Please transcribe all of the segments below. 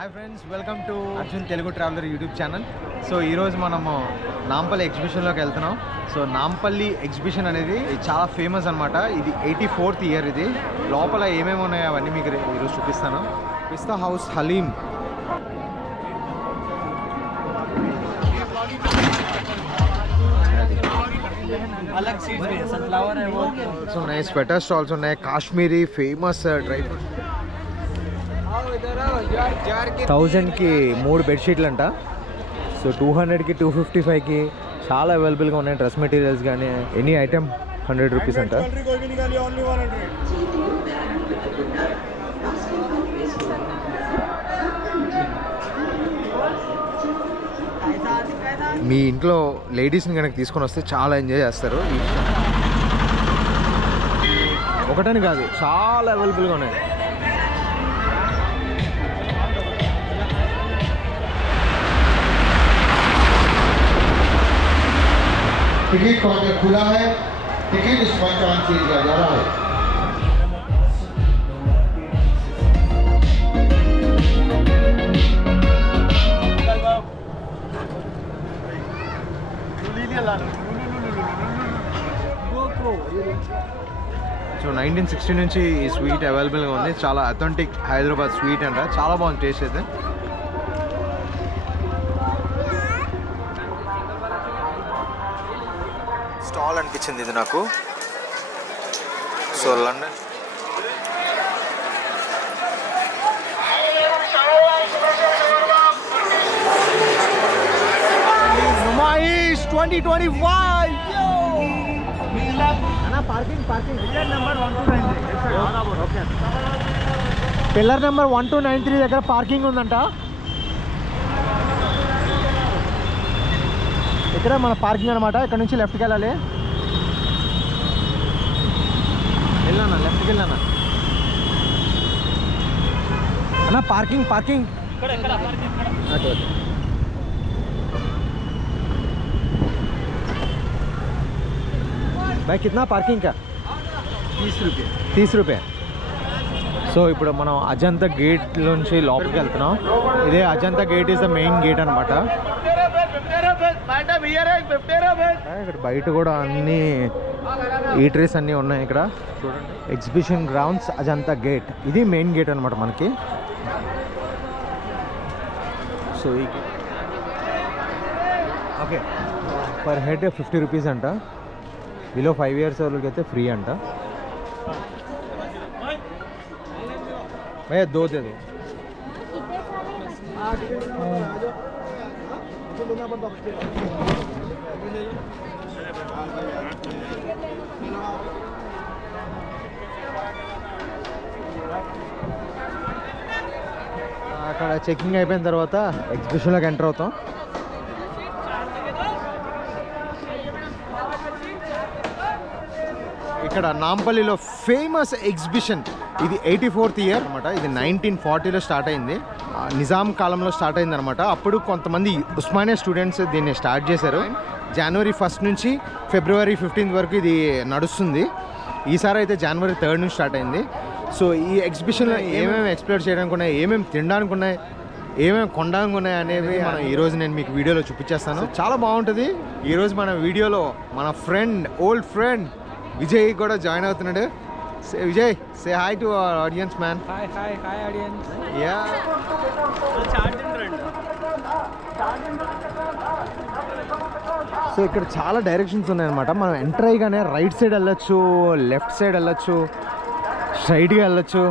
Hi friends, welcome to Arjun Telugu traveller YouTube channel. So ఈరోజు మనము నాంపల్లి ఎగ్జిబిషన్లోకి వెళ్తున్నాం. సో నాంపల్లి ఎగ్జిబిషన్ అనేది చాలా ఫేమస్ అనమాట. ఇది 84th ఇయర్. ఇది లోపల ఏమేమి ఉన్నాయో అవన్నీ మీకు ఈరోజు చూపిస్తాను. పిస్తా హౌస్ హలీం, ఉన్నాయి, స్వెటర్ స్టాల్స్ ఉన్నాయి, కాశ్మీరీ ఫేమస్ డ్రై ఫ్రూట్. 1000కి 3 బెడ్షీట్లు అంట. సో 200కి 255కి చాలా అవైలబుల్గా ఉన్నాయి. డ్రెస్ మెటీరియల్స్ కానీ ఎనీ ఐటమ్ 100 రూపీస్ అంట. మీ ఇంట్లో లేడీస్ని కనుక తీసుకొని వస్తే చాలా ఎంజాయ్ చేస్తారు. ఒకటని కాదు, చాలా అవైలబుల్గా ఉన్నాయి. टिकट काउंटर खुला है, टिकट इस मंच से दिया जा रहा है. సో 1960 నుంచి ఈ స్వీట్ అవైలబుల్గా ఉంది. చాలా అథెంటిక్ హైదరాబాద్ స్వీట్ అంట. చాలా బాగుంది టేస్ట్ అయితే. స్టాల్ అనిపించింది ఇది నాకు. So London Numaish 2025. Pillar number 1293 దగ్గర పార్కింగ్ ఉందంట. ఇక్కడ మన పార్కింగ్ అనమాట. ఇక్కడ నుంచి లెఫ్ట్కి వెళ్ళాలి. వెళ్ళానా, లెఫ్ట్కి వెళ్ళానా అన్నా? పార్కింగ్ పార్కింగ్ भाई कितना पार्किंग का? 30 रुपये. సో ఇప్పుడు మనం అజంతా గేట్ నుంచి లోపలికి వెళ్తున్నాం. ఇదే Ajanta gate is the main gate అనమాట. ఇక్కడ బయట కూడా అన్ని ఈటరీస్ అన్నీ ఉన్నాయి. ఇక్కడ చూడండి, ఎగ్జిబిషన్ గ్రౌండ్స్ అజంతా గేట్. ఇది మెయిన్ గేట్ అనమాట మనకి. So okay, per head 50 rupees అంట. బిలో 5 years వాళ్ళకి అయితే ఫ్రీ అంట. भैया 2 दे दो. అక్కడ చెకింగ్ అయిపోయిన తర్వాత ఎగ్జిబిషన్లోకి ఎంటర్ అవుతాం. ఇక్కడ నాంపల్లిలో ఫేమస్ ఎగ్జిబిషన్. ఇది 84th ఇయర్ అనమాట. ఇది 1940లో స్టార్ట్ అయింది. నిజాం కాలంలో స్టార్ట్ అయింది అనమాట. అప్పుడు కొంతమంది ఉస్మానియా స్టూడెంట్స్ దీన్ని స్టార్ట్ చేశారు. జనవరి 1 నుంచి ఫిబ్రవరి 15 వరకు ఇది నడుస్తుంది. ఈసారి అయితే జనవరి 3 నుంచి స్టార్ట్ అయింది. సో ఈ ఎగ్జిబిషన్లో ఏమేమి ఎక్స్ప్లోర్ చేయడానికి ఉన్నాయి, ఏమేమి తినడానికి ఉన్నాయి, ఏమేమి కొనడానికి ఉన్నాయి అనేవి మనం ఈరోజు నేను మీకు వీడియోలో చూపించేస్తాను. చాలా బాగుంటుంది. ఈరోజు మన వీడియోలో మన ఫ్రెండ్, ఓల్డ్ ఫ్రెండ్ విజయ్ కూడా జాయిన్ అవుతున్నాడు. Vijay, say hi to our audience man. Hi audience. Yeah, so ఇక్కడ చాలా డైరెక్షన్స్ ఉన్నాయన్నమాట. మనం ఎంటర్ అయ్యగానే రైట్ సైడ్ వెళ్ళొచ్చు, లెఫ్ట్ సైడ్ వెళ్ళొచ్చు, స్ట్రైట్గా వెళ్ళొచ్చు.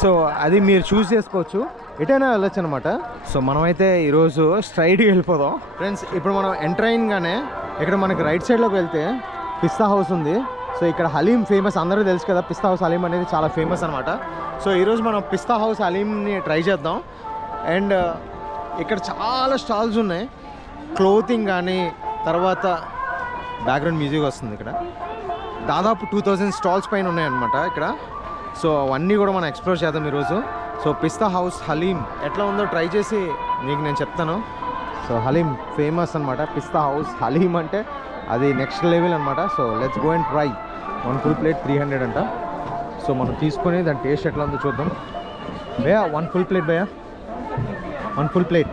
సో అది మీరు చూస్ చేసుకోవచ్చు, ఎటైనా వెళ్ళొచ్చు అనమాట. సో మనమైతే ఈరోజు స్ట్రైట్గా వెళ్ళిపోదాం ఫ్రెండ్స్. ఇప్పుడు మనం ఎంటర్ అయ్యగానే ఇక్కడ మనకి రైట్ సైడ్లోకి వెళ్తే పిస్తా హౌస్ ఉంది. సో ఇక్కడ హలీం ఫేమస్, అందరూ తెలుసు కదా. పిస్తా హౌస్ హలీం అనేది చాలా ఫేమస్ అనమాట. సో ఈరోజు మనం పిస్తా హౌస్ హలీంని ట్రై చేద్దాం. అండ్ ఇక్కడ చాలా స్టాల్స్ ఉన్నాయి. క్లోతింగ్ కానీ, తర్వాత బ్యాక్గ్రౌండ్ మ్యూజిక్ వస్తుంది. ఇక్కడ దాదాపు 2000 స్టాల్స్ పైన ఉన్నాయన్నమాట ఇక్కడ. సో అవన్నీ కూడా మనం ఎక్స్ప్లోర్ చేద్దాం ఈరోజు. సో పిస్తా హౌస్ హలీం ఎట్లా ఉందో ట్రై చేసి మీకు నేను చెప్తాను. సో హలీం ఫేమస్ అనమాట. పిస్తా హౌస్ హలీం అంటే అది నెక్స్ట్ లెవెల్ అనమాట. So let's go and try. 1 full plate 300 అంట. సో మనం తీసుకొని దాని టేస్ట్ ఎట్లా ఉందో చూద్దాం. భయ్యా 1 full plate భయ్యా. 1 full plate.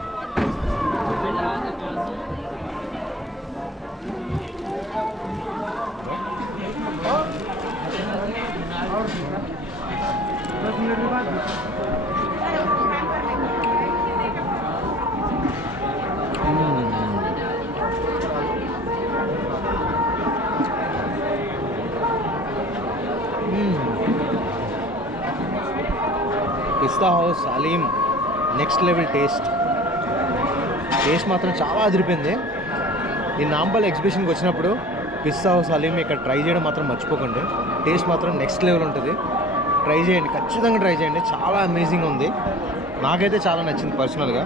Pista House haleem next level taste మాత్రం చాలా అదిరిపోయింది. ఈ నాంపల్లి ఎగ్జిబిషన్కి వచ్చినప్పుడు పిస్తా హౌస్ హలీం ఇక్కడ ట్రై చేయడం మాత్రం మర్చిపోకండి. టేస్ట్ మాత్రం నెక్స్ట్ లెవెల్ ఉంటుంది. ట్రై చేయండి, ఖచ్చితంగా ట్రై చేయండి. చాలా అమేజింగ్ ఉంది. నాకైతే చాలా నచ్చింది పర్సనల్గా.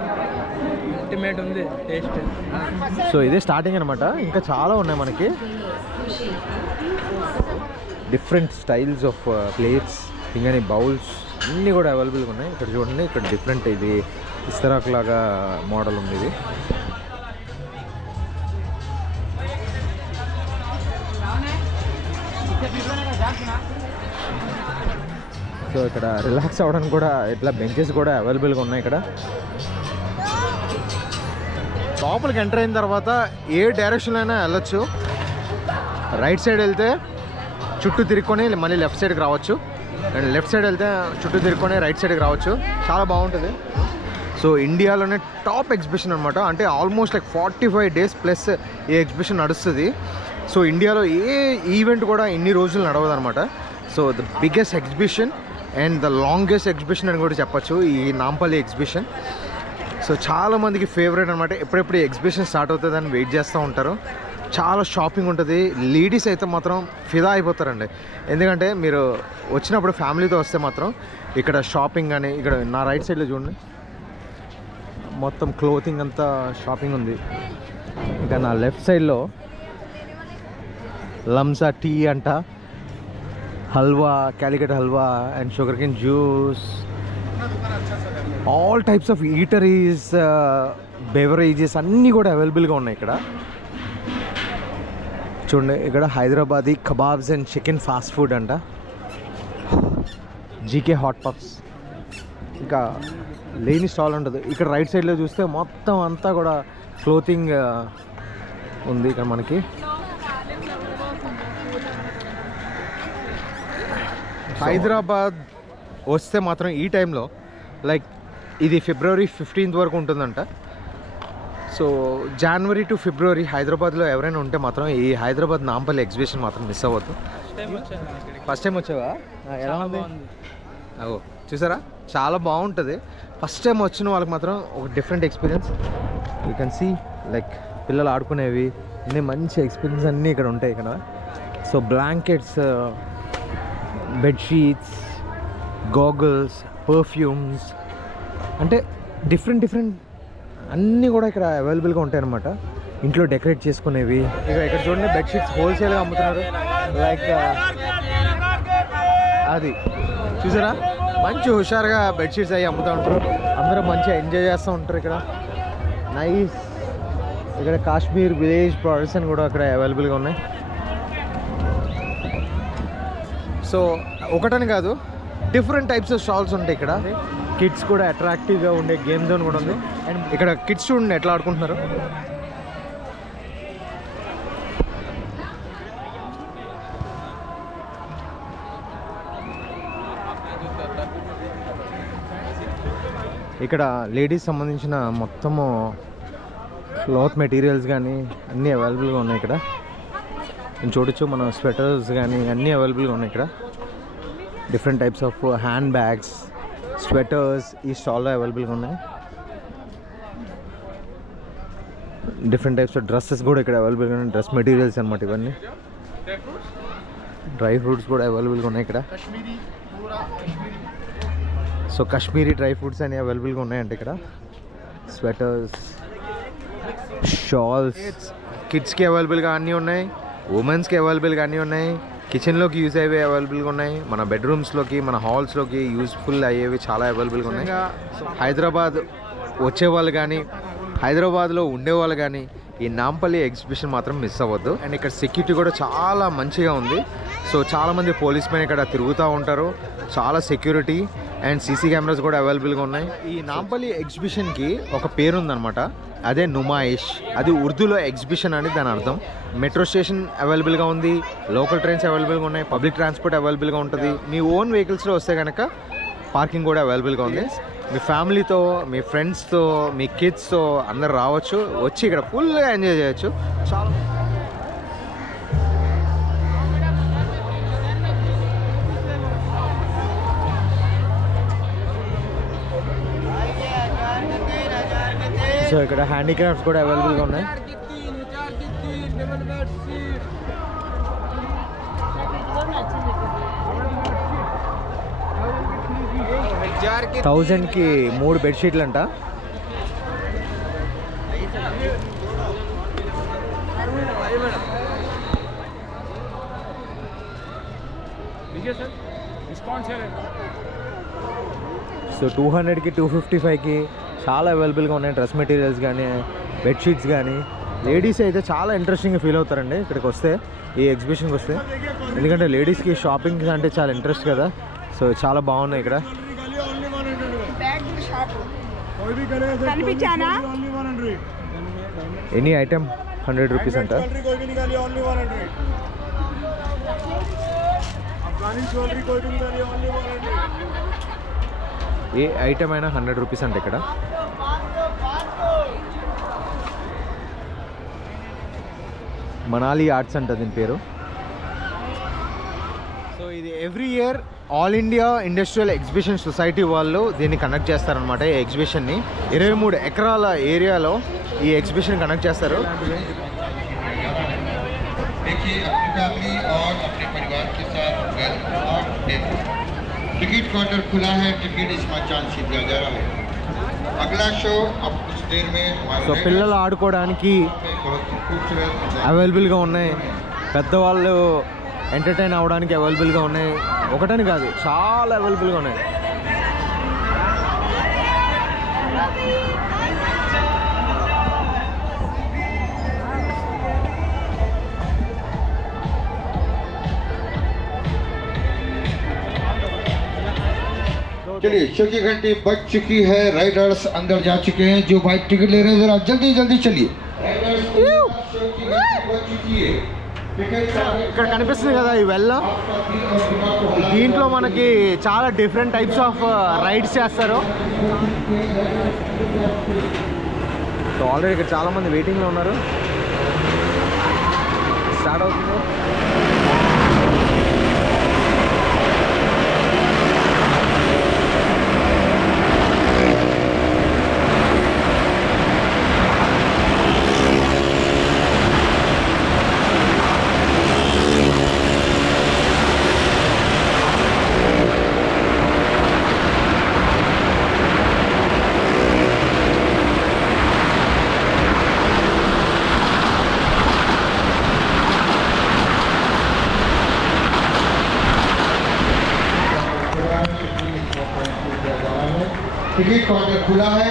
అల్టిమేట్ ఉంది టేస్ట్. సో ఇదే స్టార్టింగ్ అనమాట. ఇంకా చాలా ఉన్నాయి మనకి డిఫరెంట్ స్టైల్స్ ఆఫ్ ప్లేట్స్, ఇంకా బౌల్స్ అన్నీ కూడా అవైలబుల్గా ఉన్నాయి. ఇక్కడ చూడండి, ఇక్కడ డిఫరెంట్ ఇది ఇస్తరాక్ లాగా మోడల్ ఉంది ఇది. సో ఇక్కడ రిలాక్స్ అవ్వడానికి కూడా ఇట్లా బెంచెస్ కూడా అవైలబుల్గా ఉన్నాయి. ఇక్కడ లోపలికి ఎంటర్ అయిన తర్వాత ఏ డైరెక్షన్లో అయినా వెళ్ళొచ్చు. రైట్ సైడ్ వెళ్తే చుట్టూ తిరుక్కొని మళ్ళీ లెఫ్ట్ సైడ్కి రావచ్చు, అండ్ లెఫ్ట్ సైడ్ వెళ్తే చుట్టూ తిరుక్కొని రైట్ సైడ్కి రావచ్చు. చాలా బాగుంటుంది. సో ఇండియాలోనే టాప్ ఎగ్జిబిషన్ అనమాట. అంటే ఆల్మోస్ట్ లైక్ 45 days ప్లస్ ఈ ఎగ్జిబిషన్ నడుస్తుంది. సో ఇండియాలో ఏ ఈవెంట్ కూడా ఇన్ని రోజులు నడవదు అనమాట. So the biggest exhibition and the longest exhibition అని కూడా చెప్పచ్చు ఈ నాంపల్లి ఎగ్జిబిషన్. సో చాలామందికి ఫేవరెట్ అనమాట. ఎప్పుడెప్పుడు ఎగ్జిబిషన్ స్టార్ట్ అవుతుందని వెయిట్ చేస్తూ ఉంటారు. చాలా షాపింగ్ ఉంటుంది. లేడీస్ అయితే మాత్రం ఫిదా అయిపోతారండి. ఎందుకంటే మీరు వచ్చినప్పుడు ఫ్యామిలీతో వస్తే మాత్రం ఇక్కడ షాపింగ్ కానీ, ఇక్కడ నా రైట్ సైడ్లో చూడండి మొత్తం క్లోతింగ్ అంతా షాపింగ్ ఉంది. ఇంకా నా లెఫ్ట్ సైడ్లో లంసా టీ అంట, halwa, Calicut halwa and sugar cane juice, all types of eateries, beverages అన్నీ కూడా అవైలబుల్గా ఉన్నాయి ఇక్కడ. చూడండి, ఇక్కడ Hyderabadi kebabs and chicken fast food అంట, జీకే హాట్ పఫ్స్, ఇంకా లేని స్టాల్ ఉంటుంది. ఇక్కడ రైట్ సైడ్లో చూస్తే మొత్తం అంతా కూడా క్లోతింగ్ ఉంది ఇక్కడ మనకి. హైదరాబాద్ వస్తే మాత్రం ఈ టైంలో లైక్ ఇది February 15th వరకు ఉంటుందంట. సో January to February హైదరాబాద్లో ఎవరైనా ఉంటే మాత్రం ఈ హైదరాబాద్ నాంపల్లి ఎగ్జిబిషన్ మాత్రం మిస్ అవ్వద్దు. ఫస్ట్ టైం వచ్చావా? ఎలా ఉంది? అగో చూసారా, చాలా బాగుంటుంది. ఫస్ట్ టైం వచ్చిన వాళ్ళకి మాత్రం ఒక different experience. You can see like పిల్లలు ఆడుకునేవి అన్నీ మంచి ఎక్స్పీరియన్స్ అన్నీ ఇక్కడ ఉంటాయి ఇక్కడ. So blankets, bedsheets, goggles, perfumes, అంటే డిఫరెంట్ అన్నీ కూడా ఇక్కడ అవైలబుల్గా ఉంటాయి అన్నమాట. ఇంట్లో డెకరేట్ చేసుకునేవి. ఇక ఇక్కడ చూడండి, బెడ్షీట్స్ హోల్సేల్గా అమ్ముతున్నారు. లైక్ అది చూసారా, మంచి హుషారుగా బెడ్షీట్స్ అవి అమ్ముతూ ఉంటారు. అందరూ మంచిగా ఎంజాయ్ చేస్తూ ఉంటారు ఇక్కడ. నైస్. ఇక్కడ కాశ్మీర్ విలేజ్ ప్రొడక్ట్స్ అని కూడా అక్కడ అవైలబుల్గా ఉన్నాయి. సో ఒకటని కాదు, డిఫరెంట్ టైప్స్ ఆఫ్ స్టాల్స్ ఉంటాయి ఇక్కడ. కిడ్స్ కూడా అట్రాక్టివ్గా ఉండే గేమ్ జోన్ కూడా ఉంది. అండ్ ఇక్కడ కిడ్స్ చూడండి ఎట్లా ఆడుకుంటున్నారు. ఇక్కడ లేడీస్ సంబంధించిన మొత్తము క్లాత్ మెటీరియల్స్ కానీ అన్నీ అవైలబుల్గా ఉన్నాయి ఇక్కడ. నేను చూడొచ్చు, మన స్వెటర్స్ కానీ అన్నీ అవైలబుల్గా ఉన్నాయి ఇక్కడ. Different types of hand bags, sweaters ఈ స్టాల్లో అవైలబుల్గా ఉన్నాయి. డిఫరెంట్ టైప్స్ ఆఫ్ డ్రెస్సెస్ కూడా ఇక్కడ అవైలబుల్గా ఉన్నాయి. డ్రెస్ మెటీరియల్స్ అనమాట ఇవన్నీ. డ్రై ఫ్రూట్స్ కూడా అవైలబుల్గా ఉన్నాయి ఇక్కడ. సో కాశ్మీరీ డ్రై ఫ్రూట్స్ అని అవైలబుల్గా ఉన్నాయంటే ఇక్కడ. స్వెటర్స్, షాల్స్, కిడ్స్కి అవైలబుల్గా అన్నీ ఉన్నాయి. ఉమెన్స్కి అవైలబుల్గా అన్నీ ఉన్నాయి. కిచెన్లోకి యూజ్ అయ్యేవి అవైలబుల్గా ఉన్నాయి. మన బెడ్రూమ్స్లోకి, మన హాల్స్లోకి యూస్ఫుల్ అయ్యేవి చాలా అవైలబుల్గా ఉన్నాయి. హైదరాబాద్ వచ్చేవాళ్ళు కానీ, హైదరాబాద్లో ఉండేవాళ్ళు కానీ ఈ నాంపల్లి ఎగ్జిబిషన్ మాత్రం మిస్ అవ్వద్దు. అండ్ ఇక్కడ సెక్యూరిటీ కూడా చాలా మంచిగా ఉంది. సో చాలామంది పోలీస్ మెన్ ఇక్కడ తిరుగుతూ ఉంటారు. చాలా సెక్యూరిటీ అండ్ సీసీ కెమెరాస్ కూడా అవైలబుల్గా ఉన్నాయి. ఈ నాంపల్లి ఎగ్జిబిషన్కి ఒక పేరు ఉందన్నమాట, అదే నుమాయిష్. అది ఉర్దూలో ఎగ్జిబిషన్ అని దాని అర్థం. మెట్రో స్టేషన్ అవైలబుల్గా ఉంది, లోకల్ ట్రైన్స్ అవైలబుల్గా ఉన్నాయి, పబ్లిక్ ట్రాన్స్పోర్ట్ అవైలబుల్గా ఉంటుంది. మీ ఓన్ వెహికల్స్లో వస్తే కనుక పార్కింగ్ కూడా అవైలబుల్గా ఉంది. మీ ఫ్యామిలీతో, మీ ఫ్రెండ్స్తో, మీ కిడ్స్తో అందరు రావచ్చు, వచ్చి ఇక్కడ ఫుల్గా ఎంజాయ్ చేయొచ్చు. చాలా సో ఇక్కడ హ్యాండీక్రాఫ్ట్స్ కూడా అవైలబుల్గా ఉన్నాయి. థౌజండ్కి 3 బెడ్షీట్లు అంట. సో 200కి 255కి చాలా అవైలబుల్గా ఉన్నాయి. డ్రెస్ మెటీరియల్స్ కానీ, బెడ్షీట్స్ కానీ. లేడీస్ అయితే చాలా ఇంట్రెస్టింగ్గా ఫీల్ అవుతారండి ఇక్కడికి వస్తే, ఈ ఎగ్జిబిషన్కి వస్తే. ఎందుకంటే లేడీస్కి షాపింగ్ అంటే చాలా ఇంట్రెస్ట్ కదా. సో చాలా బాగున్నాయి ఇక్కడ. ఎనీ ఐటమ్ 100 రూపీస్ అంట. ఏ ఐటమ్ అయినా 100 రూపీస్ అంట ఇక్కడ. మనాలి ఆర్ట్స్ అంట దీని పేరు. సో ఇది every year all India industrial exhibition society వాళ్ళు దీన్ని కండక్ట్ చేస్తారనమాట. ఈ ఎగ్జిబిషన్ని 23 ఎకరాల ఏరియాలో ఈ ఎగ్జిబిషన్ కండక్ట్ చేస్తారు. टिकट काउंटर खुला है, टिकट इसमें चांस दिया जा रहा है. अगला शो अब कुछ देर में. సో పిల్లలు ఆడుకోవడానికి అవైలబుల్గా ఉన్నాయి, పెద్దవాళ్ళు ఎంటర్టైన్ అవ్వడానికి అవైలబుల్గా ఉన్నాయి. ఒకటని కాదు, చాలా అవైలబుల్గా ఉన్నాయి. चलिए शो की घंटी बज चुकी है. राइडर्स अंदर जा चुके हैं. जो भाई टिकट ले रहे हैं जरा जल्दी जल्दी चलिए. शो की घंटी बज चुकी है. ఇక్కడ కనిపిస్తుంది కదా ఈ వెల్ల, దీంట్లో మనకి చాలా డిఫరెంట్ టైప్స్ ఆఫ్ రైడ్స్ చేస్తారు. సో ఆల్రెడీ ఇక్కడ చాలామంది వెయిటింగ్లో ఉన్నారు. స్టార్ట్ అవుతుంది. टिकट काउंटर खुला है,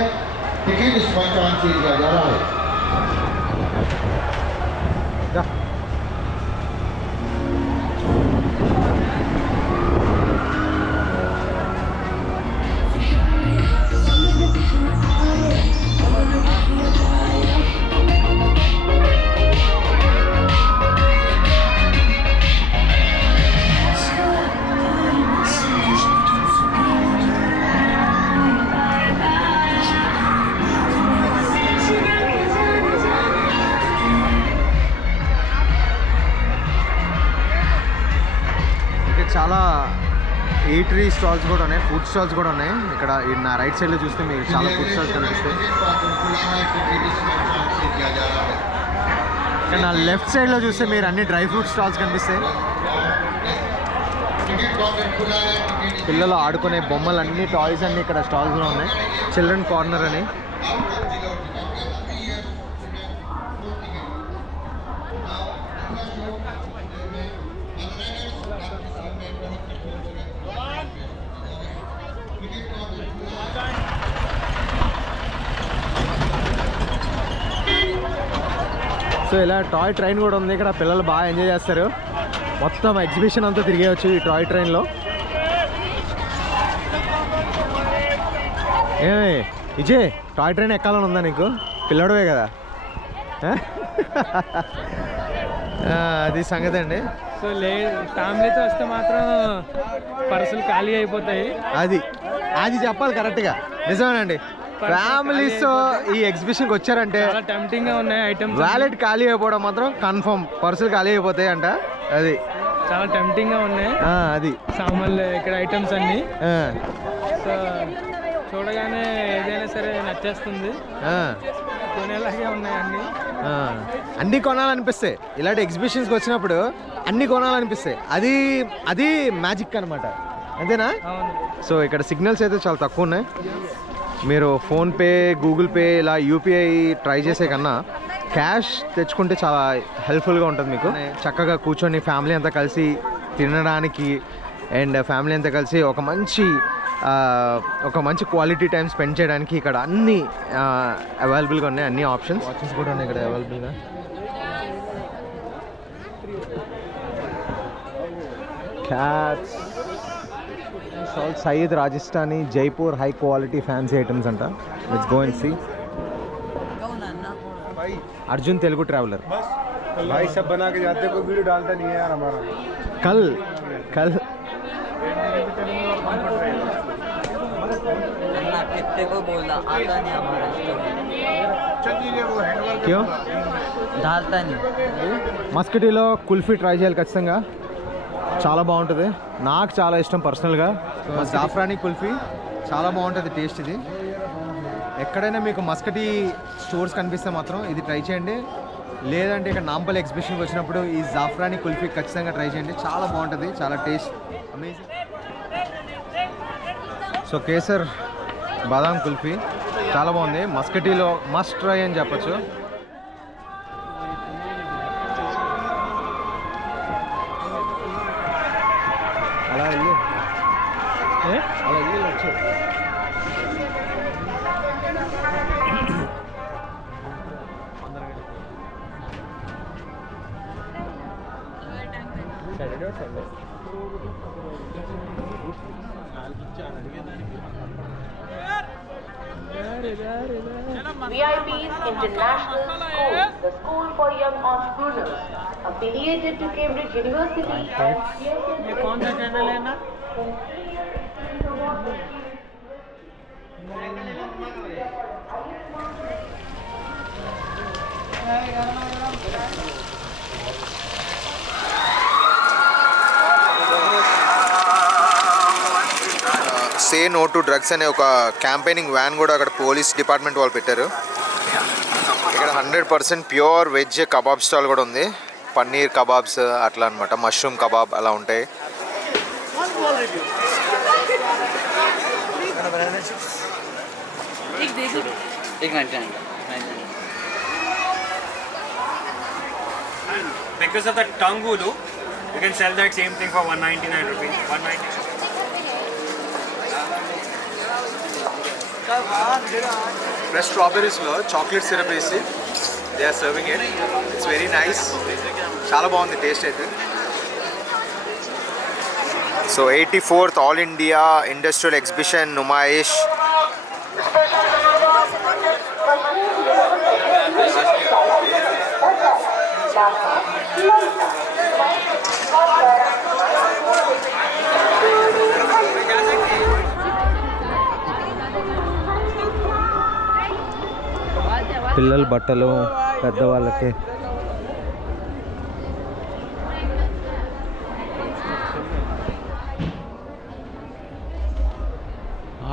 टिकट इसमें चांस दिया जा रहा है. చాలా ఈటరీ స్టాల్స్ కూడా ఉన్నాయి, ఫుడ్ స్టాల్స్ కూడా ఉన్నాయి. ఇక్కడ నా రైట్ సైడ్లో చూస్తే మీకు చాలా ఫుడ్ స్టాల్స్ కనిపిస్తాయి. ఇక్కడ నా లెఫ్ట్ సైడ్లో చూస్తే మీరు అన్ని డ్రై ఫ్రూట్ స్టాల్స్ కనిపిస్తాయి. పిల్లలు ఆడుకునే బొమ్మలు అన్ని, టాయ్స్ అన్నీ ఇక్కడ స్టాల్స్లో ఉన్నాయి. చిల్డ్రన్ కార్నర్ అని. సో ఇలా టాయ్ ట్రైన్ కూడా ఉంది ఇక్కడ, పిల్లలు బాగా ఎంజాయ్ చేస్తారు. మొత్తం ఎగ్జిబిషన్ అంతా తిరిగేయచ్చు ఈ టాయ్ ట్రైన్లో. ఏమే విజయ్, టాయ్ ట్రైన్ ఎక్కాలని ఉందా నీకు? పిల్లడవే కదా. అది సంగతి అండి. సో ఫ్యామిలీతో వస్తే మాత్రం పర్సులు ఖాళీ అయిపోతాయి. అది చెప్పాలి కరెక్ట్గా, నిజమేనండి. ఫ్యామిలీస్తో ఈ ఎగ్జిబిషన్కి వచ్చారంటే చాలా టెంప్టింగ్ గా ఉన్నాయి ఐటమ్స్. వ్యాలెట్ ఖాళీ అయిపోవడం మాత్రం కన్ఫర్మ్, పర్సులు ఖాళీ అయిపోతాయి అంట. అది చాలా టెంప్టింగ్ గా ఉన్నాయి. అది సామాన్లు ఇక్కడ ఐటమ్స్ అన్ని. సో చూడగానే ఏదైనా సరే నచ్చేస్తుంది, కొనేలాగే ఉన్నాయి అన్ని. అన్నీ కొనాలనిపిస్తాయి ఇలాంటి ఎగ్జిబిషన్స్కి వచ్చినప్పుడు, అన్నీ కొనాలనిపిస్తాయి. అది మ్యాజిక్ అనమాట, అంతేనా? సో ఇక్కడ సిగ్నల్స్ అయితే చాలా తక్కువ ఉన్నాయి. మీరు ఫోన్పే, గూగుల్ పే, ఇలా యూపీఐ ట్రై చేసే కన్నా క్యాష్ తెచ్చుకుంటే చాలా హెల్ప్ఫుల్గా ఉంటుంది మీకు. చక్కగా కూర్చొని ఫ్యామిలీ అంతా కలిసి తినడానికి అండ్ ఫ్యామిలీ అంతా కలిసి ఒక మంచి క్వాలిటీ టైం స్పెండ్ చేయడానికి ఇక్కడ అన్నీ అవైలబుల్గా ఉన్నాయి. అన్ని ఆప్షన్స్, వాచెస్ కూడా ఉన్నాయి ఇక్కడ అవైలబుల్గా. Cats, Syed Rajasthani Jaipur high quality fancy items అంట. Let's go and see. Arjun Telugu traveller भाई सब बना के जाते, कोई वीडियो डालता नहीं है यार हमारा. कल कितने को बोला आता नहीं हमारा क्यों डालता नहीं. మస్కటీలో కుల్ఫీ ట్రై చేయాలి ఖచ్చితంగా, చాలా బాగుంటుంది. నాకు చాలా ఇష్టం పర్సనల్గా. జాఫ్రానీ కుల్ఫీ చాలా బాగుంటుంది టేస్ట్. ఇది ఎక్కడైనా మీకు మస్కటీ స్టోర్స్ కనిపిస్తే మాత్రం ఇది ట్రై చేయండి. లేదంటే ఇక్కడ నాంపల్లి ఎగ్జిబిషన్కి వచ్చినప్పుడు ఈ జాఫ్రానీ కుల్ఫీ ఖచ్చితంగా ట్రై చేయండి, చాలా బాగుంటుంది, చాలా టేస్ట్ అమేజింగ్. సో కేసర్ బాదాం కుల్ఫీ చాలా బాగుంది, మస్కటీలో మస్ట్ ట్రై అని చెప్పచ్చు. అలా వెళ్ళి వచ్చు. VIP's International School, the school for young entrepreneurs, affiliated to Cambridge University. ये कौन सा चैनल है ना? సే నో టు డ్రగ్స్ అనే ఒక క్యాంపెయినింగ్ వ్యాన్ కూడా అక్కడ పోలీస్ డిపార్ట్మెంట్ వాళ్ళు పెట్టారు. ఇక్కడ 100% ప్యూర్ వెజ్ కబాబ్ స్టాల్ కూడా ఉంది. పన్నీర్ కబాబ్స్ అట్లా అనమాట, మష్రూమ్ కబాబ్ అలా ఉంటాయి. Because of the tangulu, you can sell that same thing for 199 rupees. 190. Fresh స్ట్రాబెర్రీస్లో చాక్లెట్ సిరప్ వేసి they are serving it. It's very nice, చాలా బాగుంది టేస్ట్ అయితే. So 84th all India industrial exhibition Numaish పిల్లల బట్టలు పెద్దవాళ్ళకి.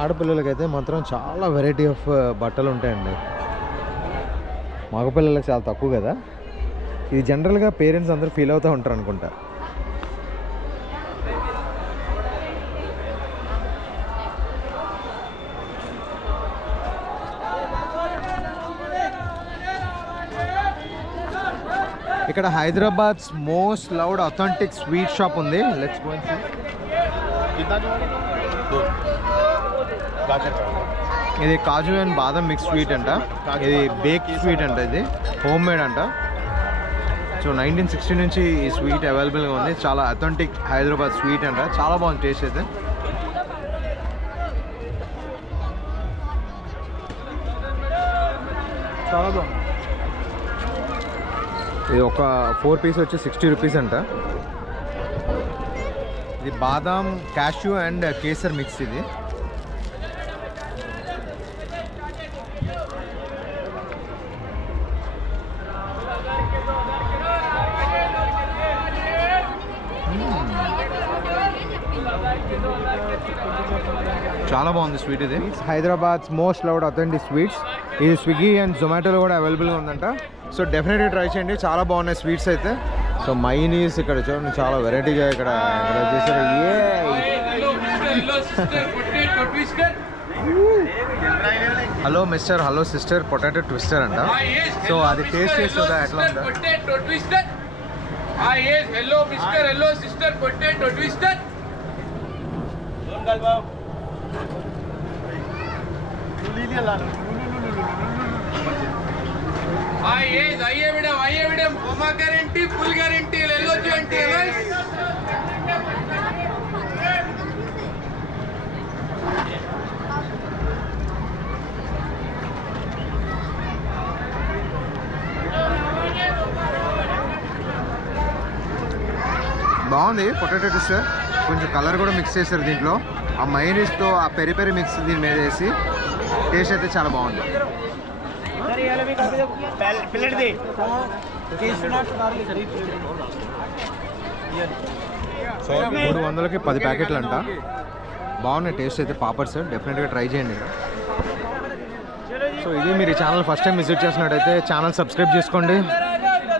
ఆడపిల్లలకైతే మాత్రం చాలా వెరైటీ ఆఫ్ బట్టలు ఉంటాయండి. మగపిల్లలకి చాలా తక్కువ కదా. ఇది జనరల్గా పేరెంట్స్ అందరూ ఫీల్ అవుతూ ఉంటారు అనుకుంటా. ఇక్కడ Hyderabad's most loved authentic sweet shop ఉంది. Let's go and see. ఇది కాజు అండ్ బాదం మిక్స్ స్వీట్ అంట. ఇది బేక్ స్వీట్ అంట, ఇది హోమ్ మేడ్ అంట. సో 1960 నుంచి ఈ స్వీట్ అవైలబుల్గా ఉంది. చాలా అథెంటిక్ హైదరాబాద్ స్వీట్ అంట. చాలా బాగుంది టేస్ట్ అయితే. చాలా బాగుంది. ఇది ఒక 4 పీస్ వచ్చి 60 రూపీస్ అంట. ఇది బాదాం, క్యాష్యూ అండ్ కేసర్ మిక్స్. ఇది చాలా బాగుంది స్వీట్. ఇది Hyderabad most loved authentic sweets. ఇది స్విగ్గీ అండ్ జొమాటోలో కూడా అవైలబుల్గా ఉందంట. సో డెఫినెట్గా ట్రై చేయండి. చాలా బాగున్నాయి స్వీట్స్ అయితే. సో మైనీస్ ఇక్కడ చూడండి, చాలా వెరైటీగా ఇక్కడ చేశారు. Hello mister, hello sister potato twister అంట. సో అది టేస్ట్ చేస్తుందా ఎట్లా ఉందా? Hello mister, hello sister potato twister. आइए मैडम होमा गारंटी फुल गारंटी ले लो गारंटी బాగుంది పొటాటో ట్విస్టర్. కొంచెం కలర్ కూడా మిక్స్ చేశారు దీంట్లో. ఆ మైనీస్తో ఆ పెరి పెరి మిక్స్ దీని మీద వేసి టేస్ట్ అయితే చాలా బాగుంది. సో 300కి 10 ప్యాకెట్లు అంట. బాగున్నాయి టేస్ట్ అయితే. పాపర్స్ డెఫినెట్గా ట్రై చేయండి. సో ఇది మీరు ఈ ఛానల్ ఫస్ట్ టైం విజిట్ చేసినట్టయితే ఛానల్ సబ్స్క్రైబ్ చేసుకోండి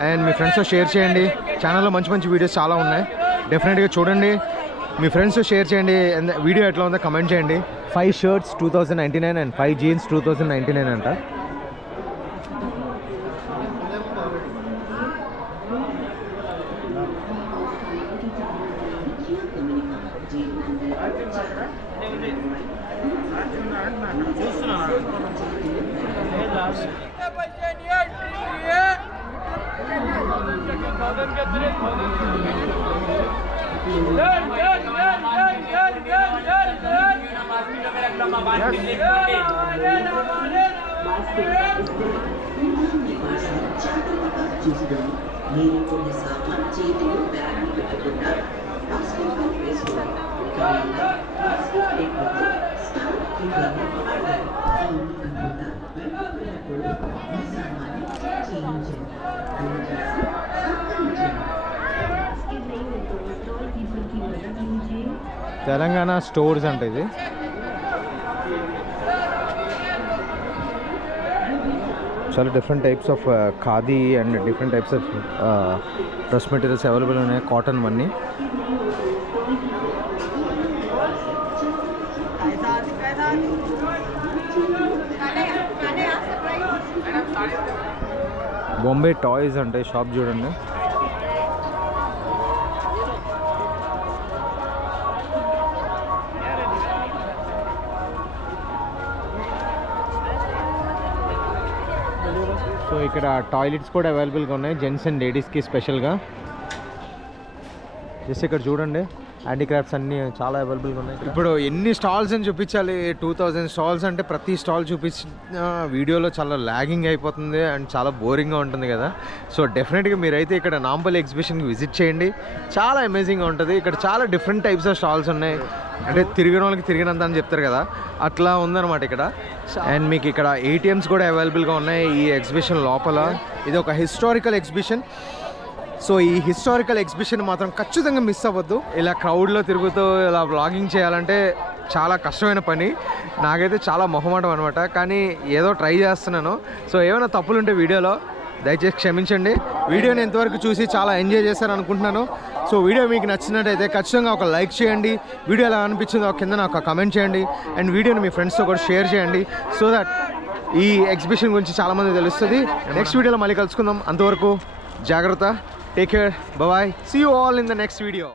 అండ్ మీ ఫ్రెండ్స్తో షేర్ చేయండి. ఛానల్లో మంచి మంచి వీడియోస్ చాలా ఉన్నాయి, డెఫినెట్గా చూడండి. మీ ఫ్రెండ్స్తో షేర్ చేయండి. వీడియో ఎట్లా ఉందో కమెంట్ చేయండి. 5 షర్ట్స్ 2099 అండ్ 5 జీన్స్ 2099 అంట. తెలంగాణ స్టోర్స్ అంటే ఇది. చాలా different types of khadi and different types of dress materials available ఉన్నాయి. కాటన్ అన్నీ. బాంబే టాయ్స్ అంటే షాప్ చూడండి. సో ఇక్కడ టాయిలెట్స్ కూడా అవైలబుల్గా ఉన్నాయి జెంట్స్ అండ్ లేడీస్కి స్పెషల్గా. జస్ట్ ఇక్కడ చూడండి, హ్యాండీక్రాఫ్ట్స్ అన్నీ చాలా అవైలబుల్గా ఉన్నాయి. ఇప్పుడు ఎన్ని స్టాల్స్ అని చూపించాలి? 2000 స్టాల్స్ అంటే ప్రతి స్టాల్ చూపించిన వీడియోలో చాలా లాగింగ్ అయిపోతుంది అండ్ చాలా బోరింగ్గా ఉంటుంది కదా. సో డెఫినెట్గా మీరైతే ఇక్కడ నాంపల్లి ఎగ్జిబిషన్కి విజిట్ చేయండి. చాలా అమేజింగ్గా ఉంటుంది. ఇక్కడ చాలా డిఫరెంట్ టైప్స్ ఆఫ్ స్టాల్స్ ఉన్నాయి. అంటే తిరిగిన వాళ్ళకి తిరిగినంత అని చెప్తారు కదా, అట్లా ఉందన్నమాట ఇక్కడ. అండ్ మీకు ఇక్కడ ATMs కూడా అవైలబుల్గా ఉన్నాయి ఈ ఎగ్జిబిషన్ లోపల. ఇది ఒక హిస్టారికల్ ఎగ్జిబిషన్. సో ఈ హిస్టారికల్ ఎగ్జిబిషన్ మాత్రం ఖచ్చితంగా మిస్ అవ్వద్దు. ఇలా క్రౌడ్లో తిరుగుతూ ఇలా వ్లాగింగ్ చేయాలంటే చాలా కష్టమైన పని. నాకైతే చాలా మొహమాటం అనమాట, కానీ ఏదో ట్రై చేస్తున్నాను. సో ఏమైనా తప్పులుంటే వీడియోలో దయచేసి క్షమించండి. వీడియోని ఎంతవరకు చూసి చాలా ఎంజాయ్ చేశారు అనుకుంటున్నాను. సో వీడియో మీకు నచ్చినట్టయితే ఖచ్చితంగా ఒక లైక్ చేయండి. వీడియో ఎలా అనిపించిందో కింద నాకు కమెంట్ చేయండి. అండ్ వీడియోని మీ ఫ్రెండ్స్తో కూడా షేర్ చేయండి సో దట్ ఈ ఎగ్జిబిషన్ గురించి చాలామంది తెలుస్తుంది. నెక్స్ట్ వీడియోలో మళ్ళీ కలుసుకుందాం. అంతవరకు జాగ్రత్త. Take care. Bye-bye. See you all in the next video.